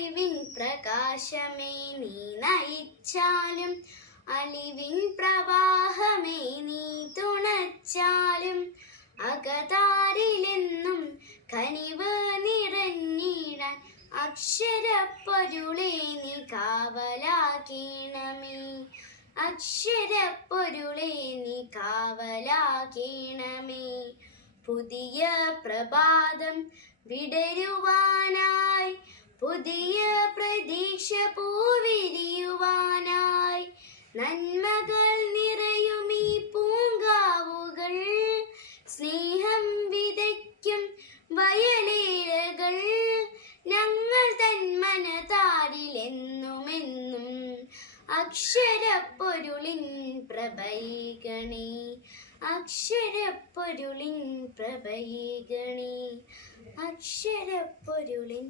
അറിവിൻ പ്രകാശമേ നീ നയിച്ചാലും അലിവിൻ പ്രവാഹമേ നീ തുണച്ചാലും അകതാരിലെന്നും കനിവ് നിറഞ്ഞിടാൻ അക്ഷരപ്പൊരുളേ നീ കാവലാകണമേ. അക്ഷരപ്പൊരുളേ നീ കാവലാകണമേ. പുതിയ പ്രഭാതം വിടരുവാനായി പുതിയ പ്രതീക്ഷ പൂവിരിയുവാനായി നന്മകൾ നിറയും ഈ പൂങ്കാവുകൾ സ്നേഹം വിതയ്ക്കും വയലേലകൾ ഞങ്ങൾ തന്മനതാരിലെന്നുമെന്നും അക്ഷരപ്പൊരുളിൻ പ്രഭൈകണേ. അക്ഷരപ്പൊരുളിൻ പ്രഭൈകണേ. അക്ഷരപ്പൊരുളിൻ